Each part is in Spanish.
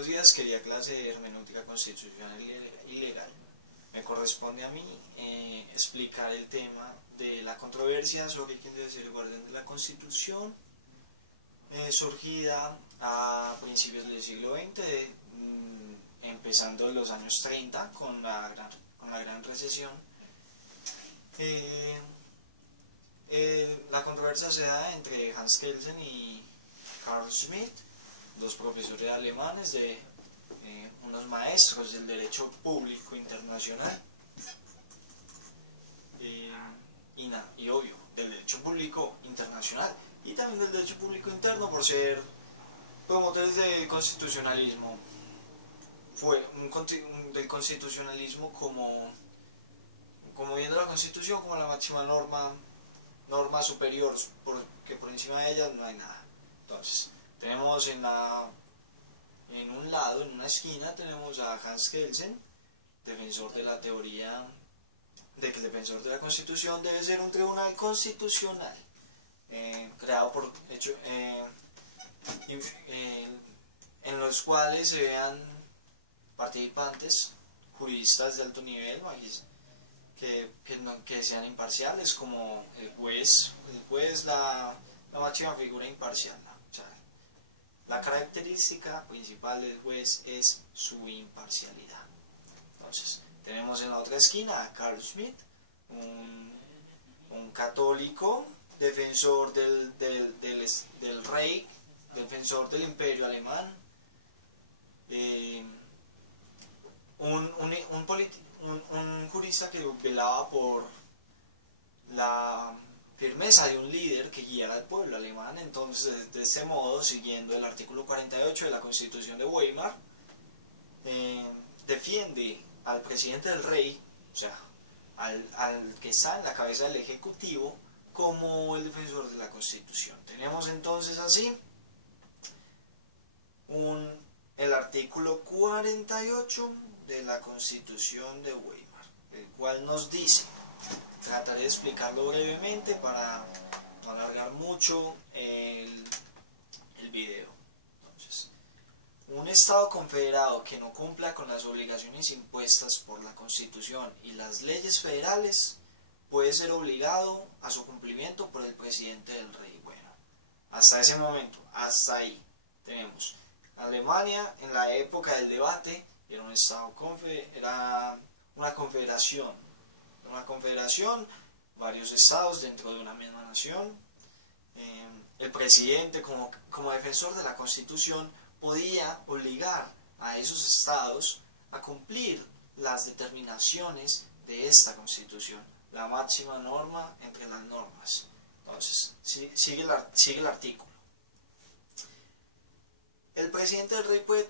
Buenos días, quería clase de hermenéutica constitucional y legal. Me corresponde a mí explicar el tema de la controversia sobre quién debe ser el guardián de la Constitución, surgida a principios del siglo XX, empezando en los años 30 con la gran recesión. La controversia se da entre Hans Kelsen y Carl Schmitt, dos profesores alemanes, unos maestros del derecho público internacional y obvio del derecho público internacional y también del derecho público interno, por ser promotores del constitucionalismo. Del constitucionalismo como viendo la Constitución como la máxima norma superior, porque por encima de ella no hay nada. Entonces tenemos en un lado, en una esquina, tenemos a Hans Kelsen, defensor de la teoría de que el defensor de la Constitución debe ser un tribunal constitucional, creado en los cuales se vean participantes, juristas de alto nivel, que sean imparciales, como el juez, la máxima figura imparcial. O sea, la característica principal del juez es su imparcialidad. Entonces, tenemos en la otra esquina a Carl Schmitt, un católico, defensor del rey, defensor del imperio alemán, un jurista que velaba por la firmeza de un líder que guiara al pueblo alemán. Entonces, de este modo, siguiendo el artículo 48 de la Constitución de Weimar, defiende al presidente del rey, o sea, al que está en la cabeza del Ejecutivo, como el defensor de la Constitución. Tenemos entonces así el artículo 48 de la Constitución de Weimar, el cual nos dice, trataré de explicarlo brevemente para no alargar mucho el video. Entonces, un Estado confederado que no cumpla con las obligaciones impuestas por la Constitución y las leyes federales puede ser obligado a su cumplimiento por el presidente del rey. Bueno, hasta ese momento, hasta ahí tenemos Alemania en la época del debate. Era un Estado, era una confederación, varios estados dentro de una misma nación. El presidente, como defensor de la Constitución, podía obligar a esos estados a cumplir las determinaciones de esta Constitución, la máxima norma entre las normas. Entonces, sigue el artículo. El presidente del rey puede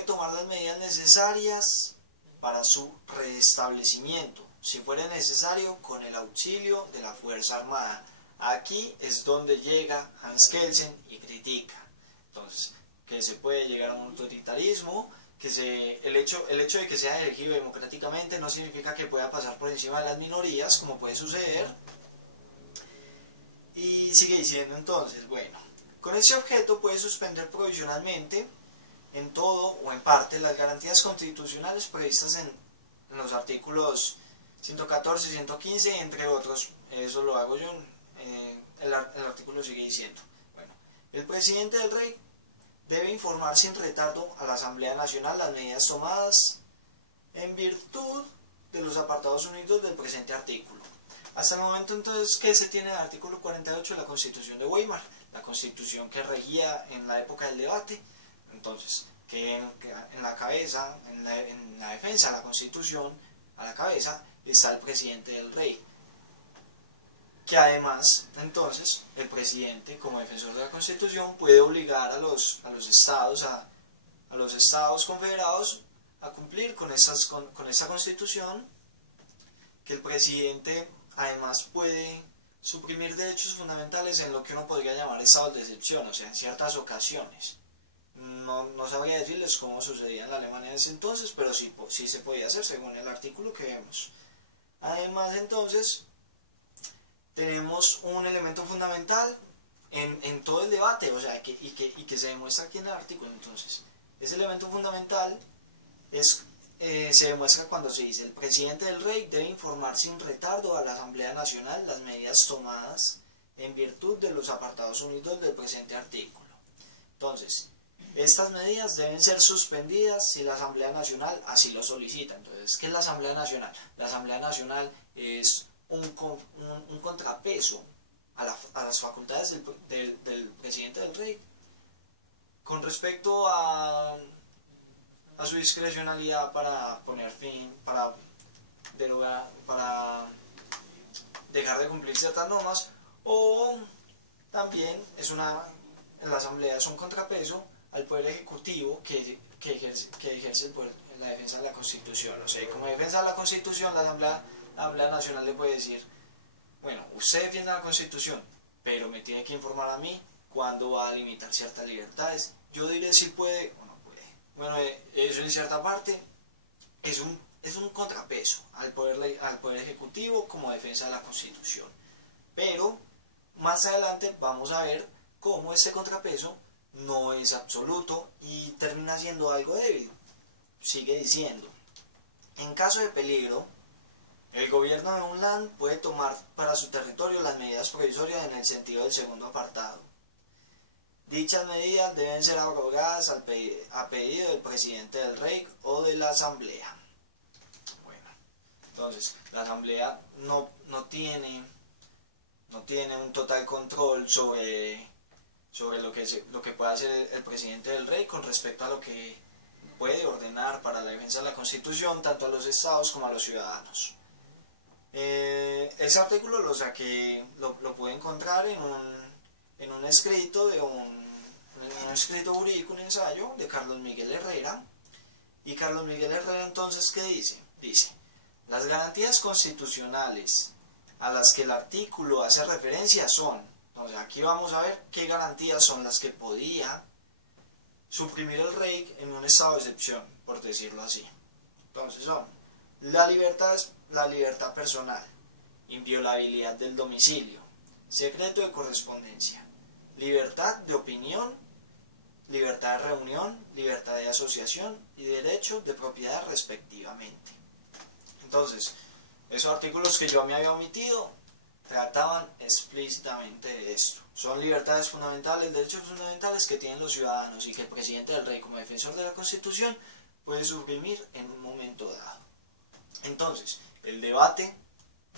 tomar las medidas necesarias para su restablecimiento, si fuera necesario, con el auxilio de la Fuerza Armada. Aquí es donde llega Hans Kelsen y critica. Entonces, que se puede llegar a un autoritarismo, el hecho de que sea elegido democráticamente no significa que pueda pasar por encima de las minorías, como puede suceder. Y sigue diciendo entonces, bueno, con ese objeto puede suspender provisionalmente en todo o en parte las garantías constitucionales previstas en los artículos 114 y 115, entre otros. Eso lo hago yo. El artículo sigue diciendo, bueno, el presidente del rey debe informar sin retardo a la Asamblea Nacional las medidas tomadas en virtud de los apartados unidos del presente artículo. Hasta el momento, entonces, ¿qué se tiene en el artículo 48 de la Constitución de Weimar? La Constitución que regía en la época del debate. Entonces, que en la cabeza, en la defensa de la Constitución, a la cabeza está el presidente del rey. Que además, entonces, el presidente, como defensor de la Constitución, puede obligar a los estados confederados a cumplir con esa Constitución, que el presidente además puede suprimir derechos fundamentales en lo que uno podría llamar estados de excepción, o sea, en ciertas ocasiones. No sabría decirles cómo sucedía en la Alemania de ese entonces, pero sí se podía hacer según el artículo que vemos. Además, entonces, tenemos un elemento fundamental en todo el debate, o sea, y que se demuestra aquí en el artículo. Entonces, Ese elemento fundamental se demuestra cuando se dice: el presidente del Rey debe informar sin retardo a la Asamblea Nacional las medidas tomadas en virtud de los apartados unidos del presente artículo. Entonces, estas medidas deben ser suspendidas si la Asamblea Nacional así lo solicita. Entonces, ¿qué es la Asamblea Nacional? La Asamblea Nacional es un contrapeso a las facultades del presidente del Rey con respecto a su discrecionalidad para poner fin, para derogar, para dejar de cumplir ciertas normas, o también en la Asamblea es un contrapeso al Poder Ejecutivo que ejerce la defensa de la Constitución. O sea, como defensa de la Constitución, la Asamblea Nacional le puede decir: bueno, usted defiende la Constitución, pero me tiene que informar a mí cuándo va a limitar ciertas libertades. Yo diré si puede o no puede. Bueno, eso en cierta parte es un contrapeso al poder Ejecutivo como defensa de la Constitución. Pero más adelante vamos a ver cómo este contrapeso no es absoluto y termina siendo algo débil. Sigue diciendo: en caso de peligro, el gobierno de un land puede tomar para su territorio las medidas provisorias en el sentido del segundo apartado. Dichas medidas deben ser abrogadas a pedido del presidente del Rey o de la Asamblea. Bueno, entonces, la Asamblea no tiene un total control sobre lo que puede hacer el presidente del Rey con respecto a lo que puede ordenar para la defensa de la Constitución, tanto a los estados como a los ciudadanos. Ese artículo lo puede encontrar en un escrito jurídico, un ensayo de Carlos Miguel Herrera. Y Carlos Miguel Herrera, entonces, ¿qué dice? Dice: las garantías constitucionales a las que el artículo hace referencia son, entonces aquí vamos a ver qué garantías son las que podía suprimir el Rey en un estado de excepción, por decirlo así. Entonces son la libertad personal, inviolabilidad del domicilio, secreto de correspondencia, libertad de opinión, libertad de reunión, libertad de asociación y derecho de propiedad respectivamente. Entonces, esos artículos que yo me había omitido trataban explícitamente de esto. Son libertades fundamentales, derechos fundamentales que tienen los ciudadanos y que el presidente del Rey, como defensor de la Constitución, puede suprimir en un momento dado. Entonces, el debate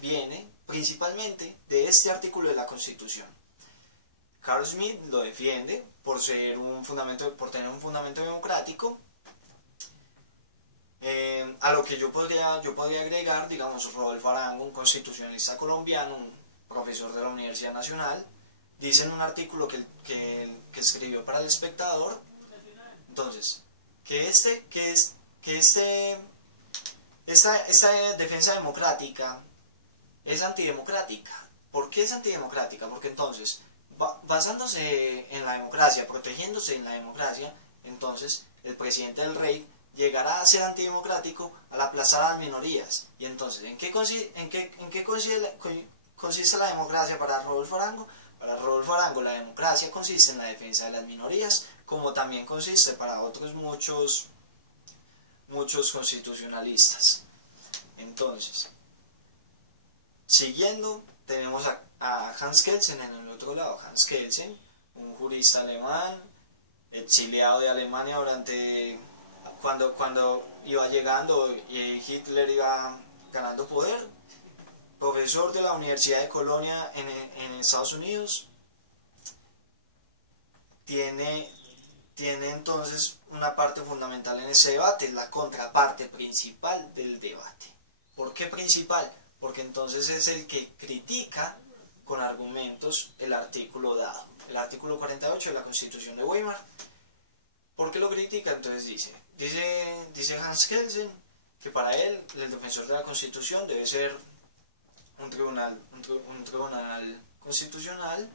viene principalmente de este artículo de la Constitución. Carl Schmitt lo defiende por tener un fundamento democrático. A lo que yo podría agregar, digamos, Rodolfo Arango, un constitucionalista colombiano, un profesor de la Universidad Nacional, dice en un artículo que escribió para El Espectador, entonces, esta defensa democrática es antidemocrática. ¿Por qué es antidemocrática? Porque entonces, basándose en la democracia, protegiéndose en la democracia, entonces el presidente del Rey llegará a ser antidemocrático al aplazar a las minorías. Y entonces, ¿en qué consiste la democracia para Rodolfo Arango? Para Rodolfo Arango, la democracia consiste en la defensa de las minorías, como también consiste para otros muchos constitucionalistas. Entonces, siguiendo, tenemos a Hans Kelsen en el otro lado. Hans Kelsen, un jurista alemán, exiliado de Alemania cuando iba llegando y Hitler iba ganando poder, profesor de la Universidad de Colonia en Estados Unidos. Tiene entonces una parte fundamental en ese debate, la contraparte principal del debate. ¿Por qué principal? Porque entonces es el que critica con argumentos el artículo dado, el artículo 48 de la Constitución de Weimar. ¿Por qué lo critica? Entonces dice Hans Kelsen que para él el defensor de la Constitución debe ser un tribunal constitucional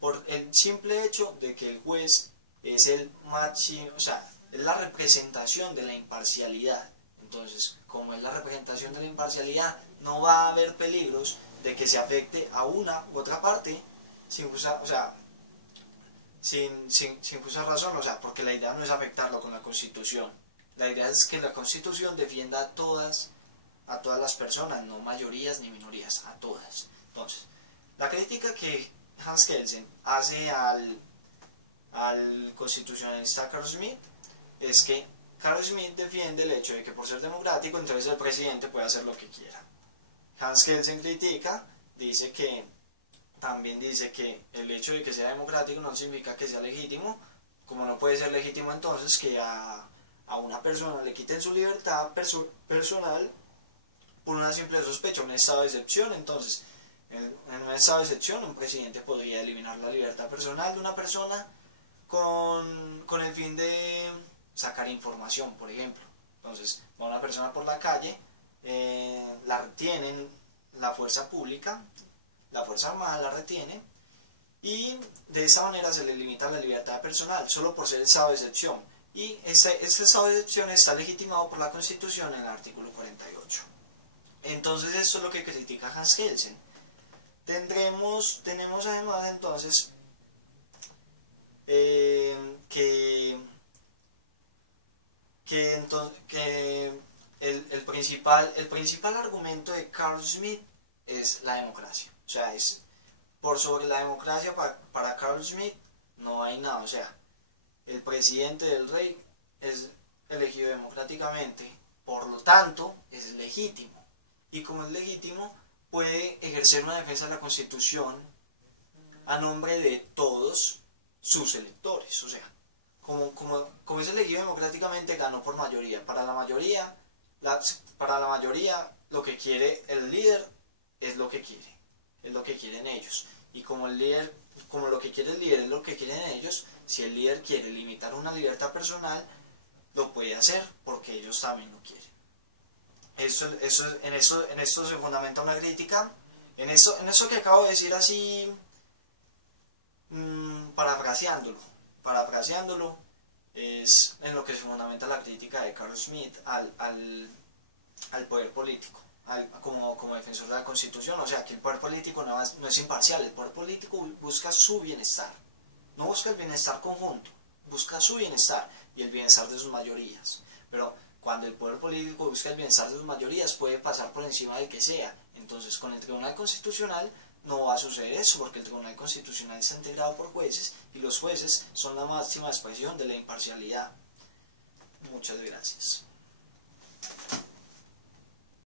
por el simple hecho de que el juez es el máximo, o sea, es la representación de la imparcialidad. Entonces, como es la representación de la imparcialidad, no va a haber peligros de que se afecte a una u otra parte sin sin justa razón, o sea, porque la idea no es afectarlo con la Constitución. La idea es que la Constitución defienda a todas las personas, no mayorías ni minorías, a todas. Entonces, la crítica que Hans Kelsen hace al constitucionalista Carl Schmitt es que Carl Schmitt defiende el hecho de que por ser democrático, entonces el presidente puede hacer lo que quiera. Hans Kelsen también dice que el hecho de que sea democrático no significa que sea legítimo, como no puede ser legítimo entonces que a una persona le quiten su libertad personal por una simple sospecha, un estado de excepción. Entonces, en un estado de excepción, un presidente podría eliminar la libertad personal de una persona con el fin de sacar información, por ejemplo. Entonces, va una persona por la calle, la retienen la fuerza pública, la fuerza armada la retiene, y de esta manera se le limita la libertad personal, solo por ser estado de excepción. Y este estado de excepción está legitimado por la Constitución en el artículo 48. Entonces esto es lo que critica Hans Kelsen. Tenemos además entonces que el principal argumento de Carl Schmitt es la democracia. O sea, es por sobre la democracia para Carl Schmitt no hay nada. O sea, el presidente del rey es elegido democráticamente, por lo tanto es legítimo. Y como es legítimo, puede ejercer una defensa de la Constitución a nombre de todos sus electores. O sea, como es elegido democráticamente, ganó por mayoría. Para la mayoría lo que quiere el líder es lo que quieren ellos. Y como lo que quiere el líder es lo que quieren ellos, si el líder quiere limitar una libertad personal, lo puede hacer porque ellos también lo quieren. En esto se fundamenta una crítica. En eso que acabo de decir así, parafraseándolo, es en lo que se fundamenta la crítica de Carl Schmitt al poder político, como defensor de la Constitución. O sea, que el poder político no es imparcial, el poder político busca su bienestar, no busca el bienestar conjunto, busca su bienestar y el bienestar de sus mayorías. Pero cuando el poder político busca el bienestar de sus mayorías, puede pasar por encima del que sea. Entonces, con el Tribunal Constitucional no va a suceder eso, porque el Tribunal Constitucional está integrado por jueces y los jueces son la máxima expresión de la imparcialidad. Muchas gracias.